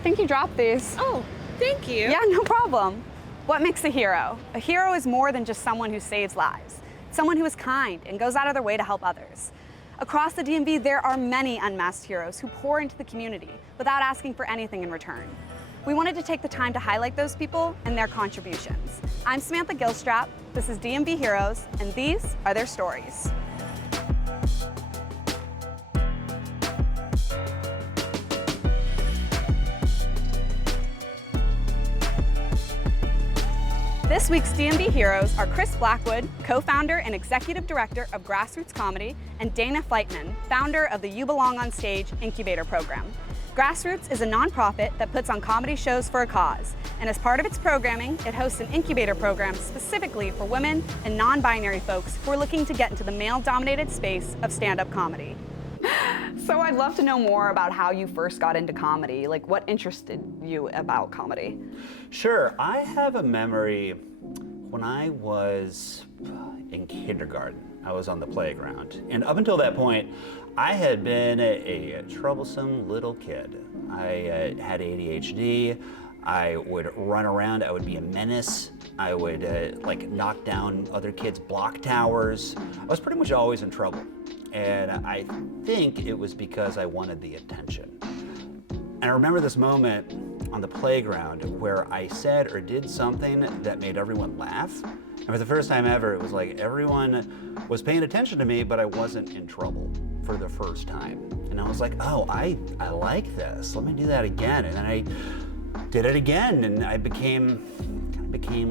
I think you dropped these. Oh, thank you. Yeah, no problem. What makes a hero? A hero is more than just someone who saves lives. It's someone who is kind and goes out of their way to help others. Across the DMV, there are many unmasked heroes who pour into the community without asking for anything in return. We wanted to take the time to highlight those people and their contributions. I'm Samantha Gilstrap, this is DMV Heroes, and these are their stories. This week's DMV Heroes are Chris Blackwood, co-founder and executive director of Grassroots Comedy, and Dana Flightman, founder of the You Belong on Stage incubator program. Grassroots is a nonprofit that puts on comedy shows for a cause, and as part of its programming, it hosts an incubator program specifically for women and non-binary folks who are looking to get into the male-dominated space of stand-up comedy. So I'd love to know more about how you first got into comedy. Like, what interested you about comedy? Sure, I have a memory when I was in kindergarten. I was on the playground, and up until that point, I had been a troublesome little kid. I had ADHD. I would run around. I would be a menace. I would like knock down other kids' block towers. I was pretty much always in trouble. And I think it was because I wanted the attention. And I remember this moment on the playground where I said or did something that made everyone laugh. And for the first time ever, it was like everyone was paying attention to me, but I wasn't in trouble for the first time. And I was like, oh, I like this. Let me do that again. And then I did it again, and I became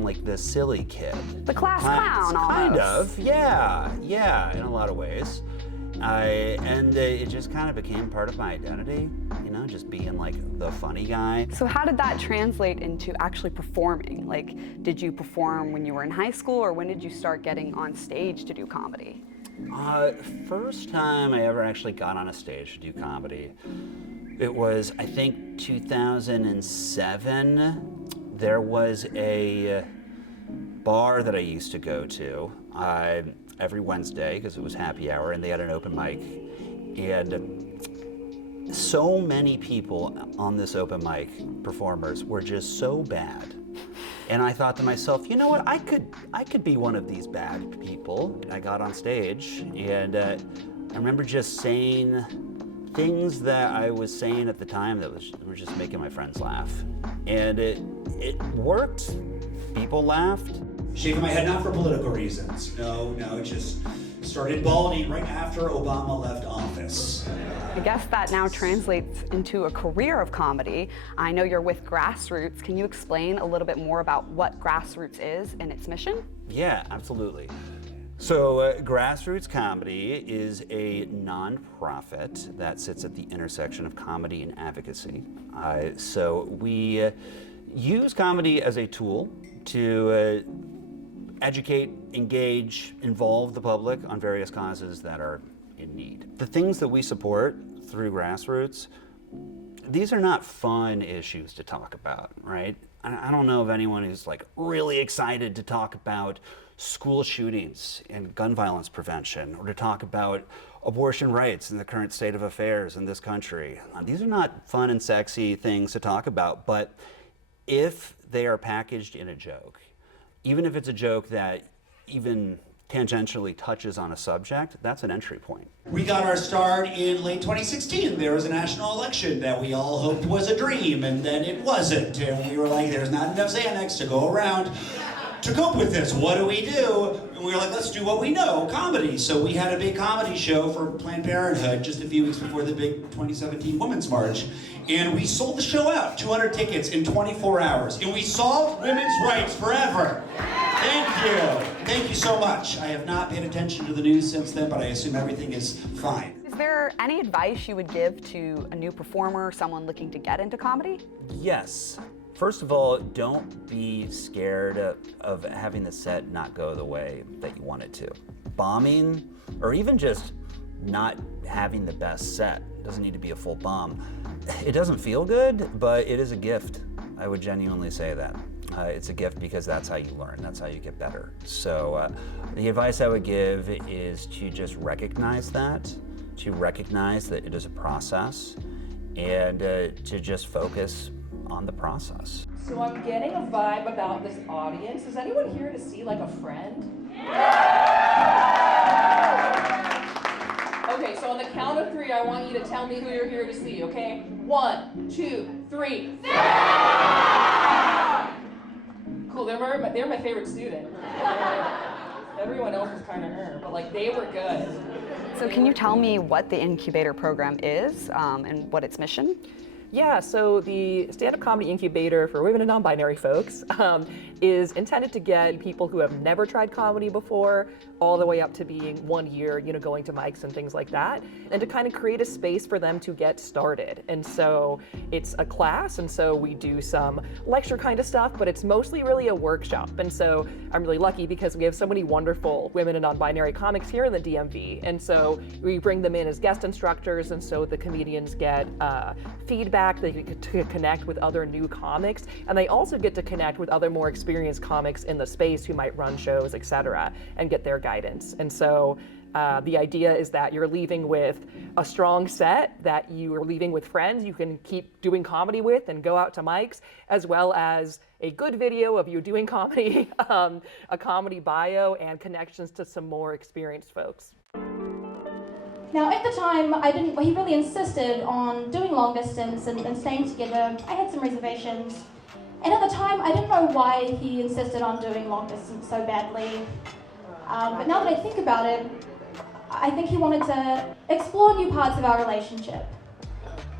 like the silly kid. The class clown, almost. Kind of, yeah, in a lot of ways. And it just kind of became part of my identity, you know, just being like the funny guy. So how did that translate into actually performing? Like, did you perform when you were in high school, or when did you start getting on stage to do comedy? First time I ever actually got on a stage to do comedy, it was, I think, 2007. There was a bar that I used to go to every Wednesday because it was happy hour, and they had an open mic. And so many people on this open mic, performers, were just so bad. And I thought to myself, you know what, I could be one of these bad people. I got on stage, and I remember just saying things that I was saying at the time that were just making my friends laugh. And it worked. People laughed. Shaving my head, not for political reasons. No, just started balding right after Obama left office. I guess that now translates into a career of comedy. I know you're with Grassroots. Can you explain a little bit more about what Grassroots is and its mission? Yeah, absolutely. So Grassroots Comedy is a nonprofit that sits at the intersection of comedy and advocacy. So we use comedy as a tool to educate, engage, involve the public on various causes that are in need. The things that we support through Grassroots, these are not fun issues to talk about, right? I don't know of anyone who's like really excited to talk about school shootings and gun violence prevention, or to talk about abortion rights and the current state of affairs in this country. These are not fun and sexy things to talk about, but if they are packaged in a joke, even if it's a joke that even tangentially touches on a subject, that's an entry point. We got our start in late 2016. There was a national election that we all hoped was a dream, and then it wasn't. And we were like, there's not enough Xanax to go around to cope with this. What do we do? And we were like, let's do what we know, comedy. So we had a big comedy show for Planned Parenthood just a few weeks before the big 2017 Women's March. And we sold the show out, 200 tickets in 24 hours. And we solved women's rights forever. Thank you. Thank you so much. I have not paid attention to the news since then, but I assume everything is fine. Is there any advice you would give to a new performer, someone looking to get into comedy? Yes. First of all, don't be scared of having the set not go the way that you want it to. Bombing, or even just not having the best set, doesn't need to be a full bomb. It doesn't feel good, but it is a gift. I would genuinely say that. It's a gift because that's how you learn, that's how you get better. So the advice I would give is to just recognize that it is a process, and to just focus on the process. So I'm getting a vibe about this audience. Is anyone here to see like a friend? Okay, so on the count of 3, I want you to tell me who you're here to see, okay? 1, 2, 3. Cool, they're my favorite student. Everyone else was kind of but like they were good. So can you tell me what the incubator program is and what its mission? Yeah, so the stand-up comedy incubator for women and non-binary folks is intended to get people who have never tried comedy before all the way up to being 1 year, going to mics and things like that, and to kind of create a space for them to get started. And so it's a class, and so we do some lecture kind of stuff, but it's mostly really a workshop. And so I'm really lucky because we have so many wonderful women and non-binary comics here in the DMV. And so we bring them in as guest instructors, and so the comedians get feedback, they get to connect with other new comics, and they also get to connect with other more experienced comics in the space who might run shows, etc., and get their guidance. And so the idea is that you're leaving with a strong set, that you are leaving with friends you can keep doing comedy with and go out to mics, as well as a good video of you doing comedy, a comedy bio, and connections to some more experienced folks. Now, at the time, he really insisted on doing long distance and staying together. I had some reservations. And at the time, I didn't know why he insisted on doing long distance so badly. But now that I think about it, I think he wanted to explore new parts of our relationship.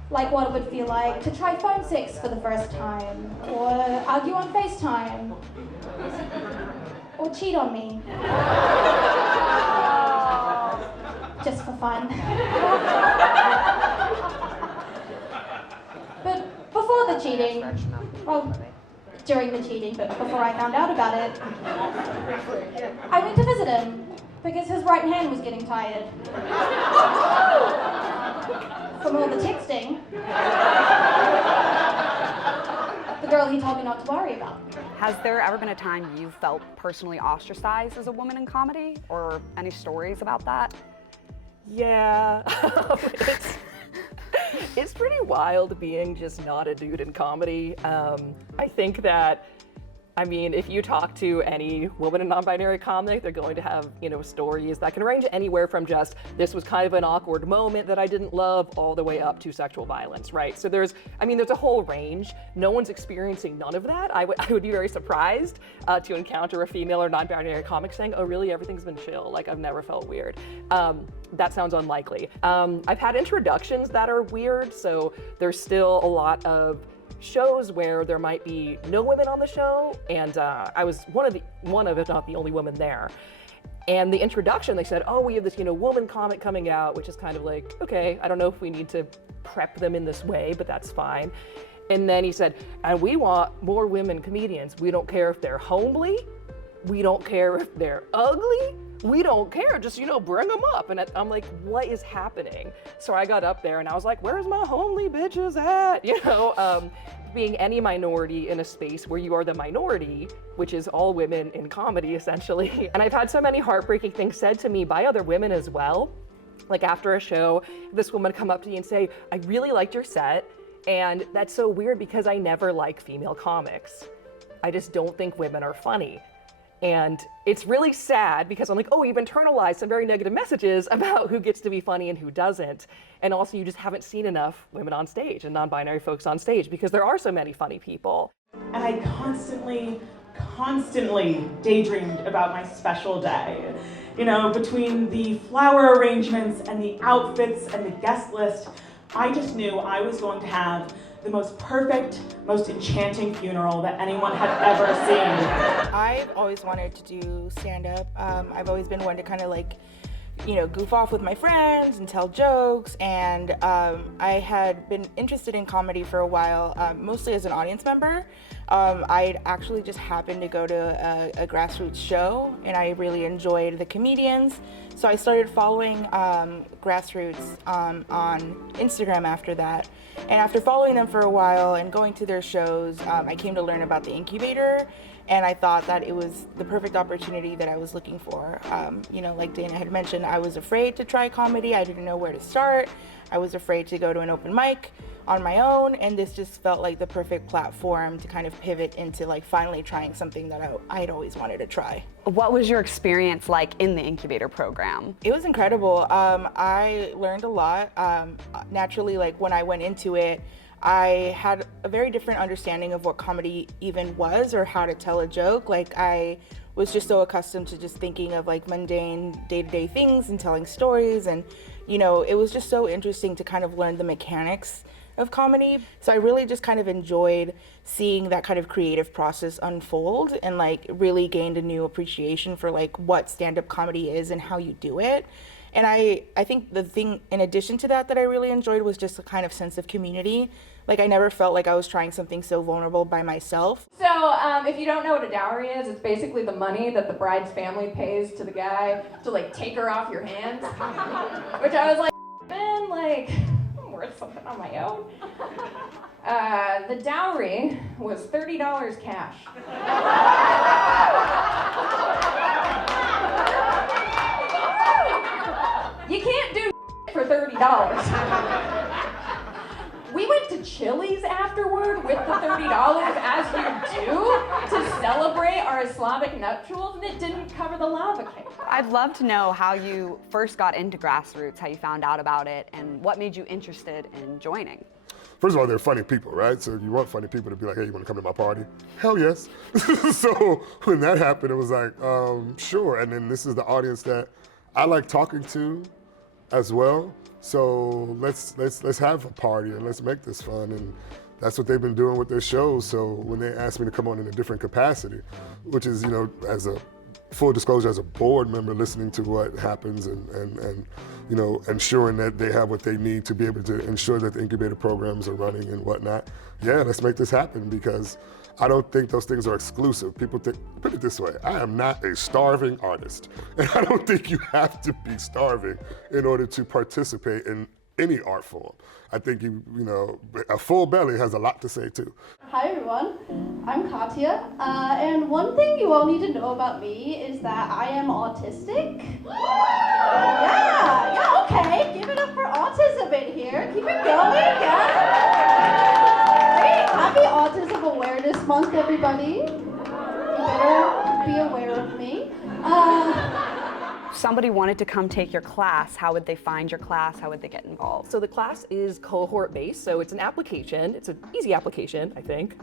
Like what it would feel like to try phone sex for the first time, or argue on FaceTime, or cheat on me. Just for fun. But before the cheating, well, during the cheating, but before I found out about it, I went to visit him because his right hand was getting tired. From all the texting. The girl he told me not to worry about. Has there ever been a time you felt personally ostracized as a woman in comedy, or any stories about that? Yeah, it's pretty wild being just not a dude in comedy. I think that, if you talk to any woman and non-binary comic, they're going to have, stories that can range anywhere from just, this was kind of an awkward moment that I didn't love, all the way up to sexual violence, right? So there's a whole range. No one's experiencing none of that. I would be very surprised to encounter a female or non-binary comic saying, oh really, everything's been chill, like I've never felt weird. That sounds unlikely. I've had introductions that are weird, so there's still a lot of shows where there might be no women on the show, and I was one of, if not the only woman there. And the introduction, they said, oh, we have this, woman comic coming out, which is kind of like, okay, I don't know if we need to prep them in this way, but that's fine. And then he said, and we want more women comedians. We don't care if they're homely. We don't care if they're ugly. We don't care, just, bring them up. And I'm like, what is happening? So I got up there and I was like, where's my homely bitches at? Being any minority in a space where you are the minority, which is all women in comedy, essentially. And I've had so many heartbreaking things said to me by other women as well. Like after a show, this woman come up to me and say, I really liked your set. And that's so weird because I never like female comics. I just don't think women are funny. And it's really sad because I'm like, oh, you've internalized some very negative messages about who gets to be funny and who doesn't. And also you just haven't seen enough women on stage and non-binary folks on stage because there are so many funny people. And I constantly daydreamed about my special day. Between the flower arrangements and the outfits and the guest list, I just knew I was going to have the most perfect, most enchanting funeral that anyone had ever seen. I've always wanted to do stand-up. I've always been one to kind of goof off with my friends and tell jokes, and I had been interested in comedy for a while, mostly as an audience member. I'd actually just happened to go to a Grassroots show, and I really enjoyed the comedians. So I started following Grassroots on Instagram after that. And after following them for a while and going to their shows, I came to learn about the incubator, and I thought that it was the perfect opportunity that I was looking for. Like Dana had mentioned, I was afraid to try comedy. I didn't know where to start. I was afraid to go to an open mic. on my own, and this just felt like the perfect platform to kind of pivot into like finally trying something that I had always wanted to try. What was your experience like in the incubator program? It was incredible. I learned a lot. Naturally, like when I went into it, I had a very different understanding of what comedy even was or how to tell a joke. Like I was just so accustomed to just thinking of like mundane day-to-day things and telling stories, and it was just so interesting to kind of learn the mechanics of comedy. So I really just kind of enjoyed seeing that kind of creative process unfold, and like really gained a new appreciation for like what stand-up comedy is and how you do it. And I think the thing in addition to that I really enjoyed was just a kind of sense of community. Like I never felt like I was trying something so vulnerable by myself. So if you don't know what a dowry is, it's basically the money that the bride's family pays to the guy to like take her off your hands. Which I was like, man, like I'm worth something on my own. The dowry was $30 cash. You can't do for $30. We went to Chili's afterward with the $30 as you do to celebrate our Islamic nuptials, and it didn't cover the lava cake. I'd love to know how you first got into Grassroots, how you found out about it, and what made you interested in joining. First of all, they're funny people, right? So you want funny people to be like, hey, you want to come to my party? Hell yes. So when that happened, it was like, sure. And then this is the audience that I like talking to as well. So let's have a party and let's make this fun. And that's what they've been doing with their shows. So when they asked me to come on in a different capacity, which is, as a full disclosure, as a board member, listening to what happens and ensuring that they have what they need to be able to ensure that the incubator programs are running and whatnot. Yeah, let's make this happen, because I don't think those things are exclusive. People think, put it this way, I am not a starving artist. And I don't think you have to be starving in order to participate in any art form. I think a full belly has a lot to say too. Hi everyone, I'm Katya, and one thing you all need to know about me is that I am autistic. Yeah, okay, give it up for autism in here. Keep it going, yeah. Great, happy Autism Awareness Month, everybody. You better be aware of me. If somebody wanted to come take your class, how would they find your class? How would they get involved? So the class is cohort-based, so it's an application. It's an easy application, I think.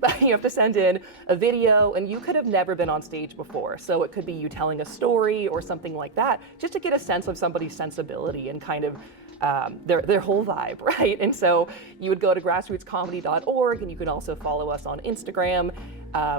But you have to send in a video, and you could have never been on stage before. So it could be you telling a story or something like that, just to get a sense of somebody's sensibility and kind of their whole vibe, right? And so you would go to grassrootscomedy.org, and you can also follow us on Instagram.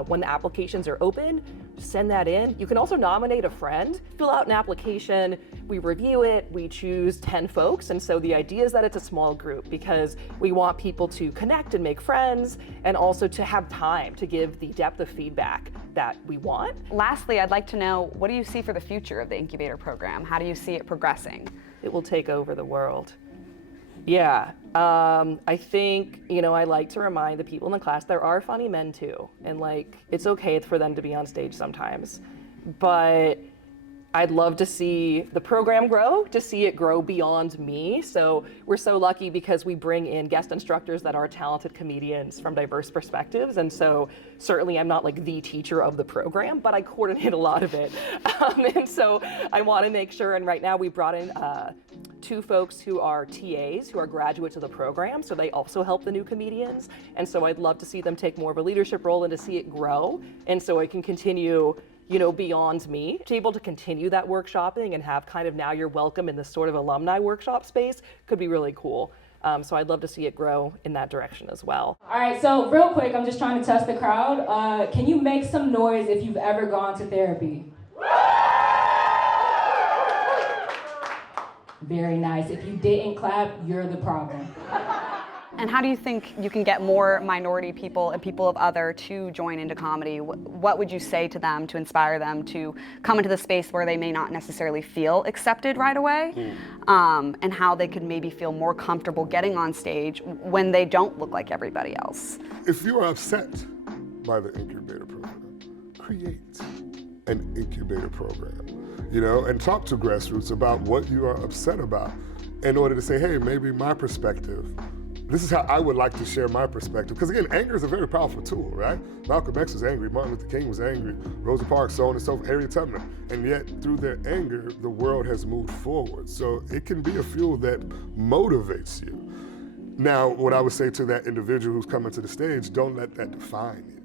When the applications are open, send that in. You can also nominate a friend, fill out an application, we review it, we choose 10 folks, and so the idea is that it's a small group because we want people to connect and make friends, and also to have time to give the depth of feedback that we want. Lastly, I'd like to know, what do you see for the future of the incubator program? How do you see it progressing? It will take over the world. Yeah, I think, I like to remind the people in the class there are funny men too, and like, it's okay for them to be on stage sometimes, but I'd love to see the program grow, to see it grow beyond me. So we're so lucky because we bring in guest instructors that are talented comedians from diverse perspectives. And so certainly I'm not like the teacher of the program, but I coordinate a lot of it. And so I want to make sure, and right now we brought in 2 folks who are TAs, who are graduates of the program. So they also help the new comedians. And so I'd love to see them take more of a leadership role and to see it grow. And so it can continue beyond me, to be able to continue that workshopping and have kind of now you're welcome in this sort of alumni workshop space could be really cool. So I'd love to see it grow in that direction as well. All right, so real quick, I'm just trying to test the crowd. Can you make some noise if you've ever gone to therapy? Very nice. If you didn't clap, you're the problem. And how do you think you can get more minority people and people of other to join into comedy? What would you say to them to inspire them to come into the space where they may not necessarily feel accepted right away, and how they could maybe feel more comfortable getting on stage when they don't look like everybody else? If you are upset by the incubator program, create an incubator program, and talk to Grassroots about what you are upset about in order to say, hey, maybe my perspective This is how I would like to share my perspective. Because again, anger is a very powerful tool, right? Malcolm X was angry, Martin Luther King was angry, Rosa Parks, so on and so forth, Harriet Tubman. And yet, through their anger, the world has moved forward. So it can be a fuel that motivates you. Now, what I would say to that individual who's coming to the stage, don't let that define you.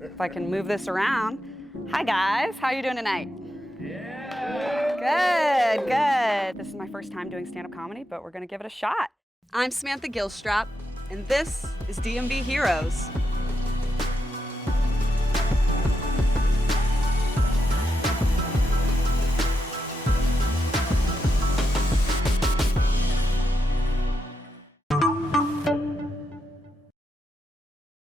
If I can move this around. Hi guys, how are you doing tonight? Good, good. This is my first time doing stand-up comedy, but we're gonna give it a shot. I'm Samantha Gilstrap, and this is DMV Heroes.